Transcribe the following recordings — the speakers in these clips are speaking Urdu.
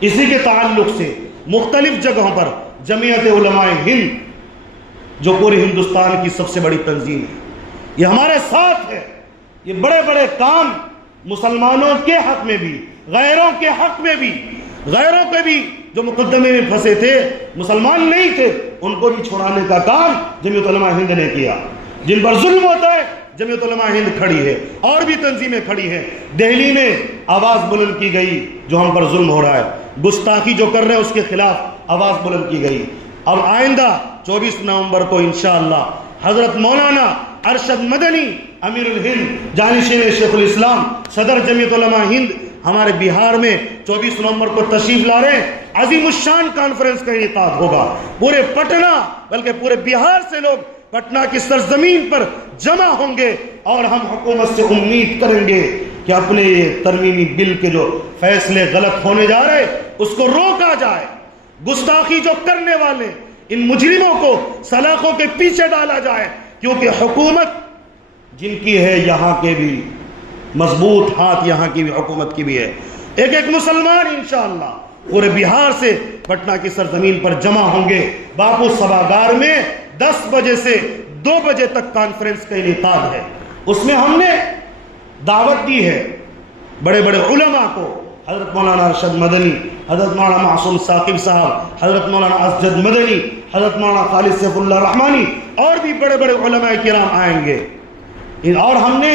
اسی کے تعلق سے مختلف جگہوں پر جمعیت علماء ہند جو پورے ہندوستان کی سب سے بڑی تنظیم ہے، یہ ہمارے ساتھ ہے۔ یہ بڑے بڑے کام مسلمانوں کے حق میں بھی، غیروں کے حق میں بھی، غیروں کے بھی جو مقدمے میں پھنسے تھے، مسلمان نہیں تھے، ان کو بھی چھڑانے کا کام جمعیت علماء ہند نے کیا۔ جن پر ظلم ہوتا ہے جمعیت علماء ہند کھڑی ہے، اور بھی تنظیمیں کھڑی ہیں۔ دہلی میں آواز بلند کی گئی جو ہم پر ظلم ہو رہا ہے، گستاخی جو کر رہے ہیں اس کے خلاف آواز بلند کی گئی۔ اب آئندہ 24 نومبر کو انشاءاللہ حضرت مولانا ارشد مدنی امیر الہند جانشین شیخ الاسلام صدر جمعیت علماء ہند ہمارے بہار میں 24 نومبر کو تشریف لا رہے ہیں۔ عظیم الشان کانفرنس کا انعقاد ہوگا۔ پورے پٹنہ بلکہ پورے بہار سے لوگ پٹنہ کی سرزمین پر جمع ہوں گے، اور ہم حکومت سے امید کریں گے کہ اپنے یہ ترمیمی بل کے جو فیصلے غلط ہونے جا رہے اس کو روکا جائے۔ گستاخی جو کرنے والے ان مجرموں کو سلاخوں کے پیچھے ڈالا جائے، کیونکہ حکومت جن کی ہے یہاں کے بھی مضبوط ہاتھ، یہاں کی بھی حکومت کی بھی ہے۔ ایک ایک مسلمان انشاءاللہ پورے بہار سے پٹنہ کی سرزمین پر جمع ہوں گے۔ باپو سبھاگار میں 10 بجے سے 2 بجے تک کانفرنس کا انعقاد ہے۔ اس میں ہم نے دعوت دی ہے بڑے بڑے علماء کو، حضرت مولانا ارشد مدنی، حضرت مولانا معصوم ثاقب صاحب، حضرت مولانا اسجد مدنی، حضرت مولانا خالد سیف اللہ رحمانی، اور بھی بڑے بڑے علماء کرام آئیں گے۔ اور ہم نے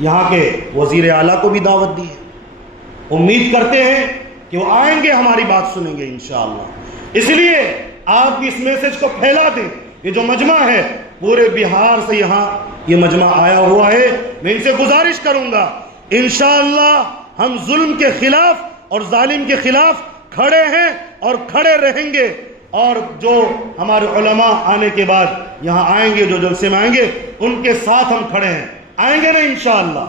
یہاں کے وزیر اعلیٰ کو بھی دعوت دی ہے۔ امید کرتے ہیں کہ وہ آئیں گے، ہماری بات سنیں گے انشاءاللہ۔ اس لیے آپ بھی اس میسج کو پھیلا دیں۔ یہ جو مجمع ہے پورے بہار سے یہاں یہ مجمع آیا ہوا ہے، میں ان سے گزارش کروں گا انشاءاللہ ہم ظلم کے خلاف اور ظالم کے خلاف کھڑے ہیں اور کھڑے رہیں گے۔ اور جو ہمارے علماء آنے کے بعد یہاں آئیں گے، جو جلسے میں آئیں گے، ان کے ساتھ ہم کھڑے ہیں۔ آئیں گے نا انشاءاللہ؟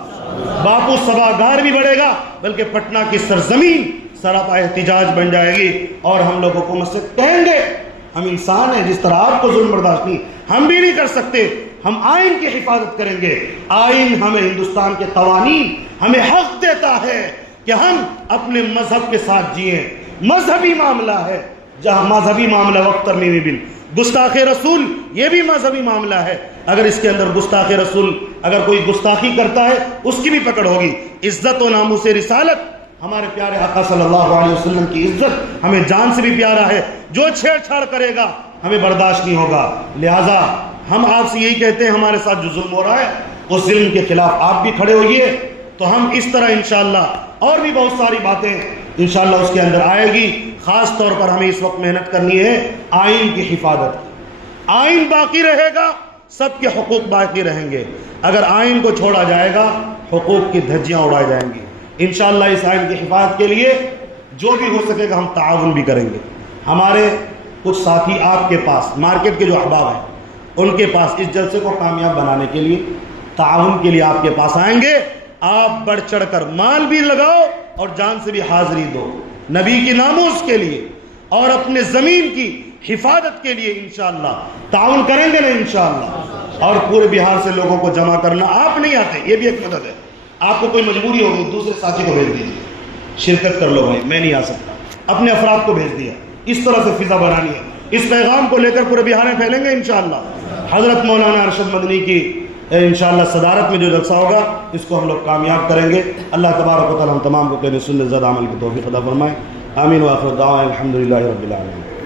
باپو سبھاگار بھی بڑھے گا، بلکہ پٹنہ کی سرزمین سراپا احتجاج بن جائے گی، اور ہم لوگ حکومت سے کہیں گے ہم انسان ہیں، جس طرح آپ کو ظلم برداشت نہیں ہم بھی نہیں کر سکتے، ہم آئین کی حفاظت کریں گے۔ آئین ہمیں، ہندوستان کے قوانین ہمیں حق دیتا ہے کہ ہم اپنے مذہب کے ساتھ جئیں۔ مذہبی معاملہ ہے، جہاں مذہبی معاملہ وقت ترمیمی بل، گستاخ رسول یہ بھی مذہبی معاملہ ہے۔ اگر اس کے اندر گستاخ رسول اگر کوئی گستاخی کرتا ہے اس کی بھی پکڑ ہوگی۔ عزت و ناموس رسالت، ہمارے پیارے آقا صلی اللہ علیہ وسلم کی عزت ہمیں جان سے بھی پیارا ہے، جو چھیڑ چھاڑ کرے گا ہمیں برداشت نہیں ہوگا۔ لہٰذا ہم آپ سے یہی کہتے ہیں، ہمارے ساتھ جو ظلم ہو رہا ہے اس ظلم کے خلاف آپ بھی کھڑے ہوئیے، تو ہم اس طرح انشاءاللہ اور بھی بہت ساری باتیں انشاءاللہ اس کے اندر آئے گی۔ خاص طور پر ہمیں اس وقت محنت کرنی ہے آئین کی حفاظت کی۔ آئین باقی رہے گا، سب کے حقوق باقی رہیں گے۔ اگر آئین کو چھوڑا جائے گا حقوق کی دھجیاں اڑائی جائیں گی۔ انشاءاللہ اس آئین کی حفاظت کے لیے جو بھی ہو سکے گا ہم تعاون بھی کریں گے۔ ہمارے کچھ ساتھی آپ کے پاس، مارکیٹ کے جو احباب ہیں ان کے پاس اس جلسے کو کامیاب بنانے کے لیے، تعاون کے لیے آپ کے پاس آئیں گے۔ آپ بڑھ چڑھ کر مال بھی لگاؤ اور جان سے بھی حاضری دو، نبی کی ناموس کے لیے اور اپنے زمین کی حفاظت کے لیے انشاءاللہ تعاون کریں گے نا انشاءاللہ۔ اور پورے بہار سے لوگوں کو جمع کرنا، آپ نہیں آتے یہ بھی ایک مدد ہے، آپ کو کوئی مجبوری ہو گئی دوسرے ساتھی کو بھیج دیجیے، شرکت کر لو بھائی، میں نہیں آ سکتا، اپنے افراد کو بھیج دیا۔ اس طرح سے فضا بنانی ہے۔ اس پیغام کو لے کر پورے بہار میں پھیلیں گے انشاءاللہ۔ حضرت مولانا ارشد مدنی کی انشاءاللہ صدارت میں جو جلسہ ہوگا اس کو ہم لوگ کامیاب کریں گے۔ اللہ تبارک و تعالی ہم تمام کو کہنے سنت زیادہ عمل کی توفیق عطا فرمائے۔ آمین و آخر دعوانا الحمدللہ رب العالمین۔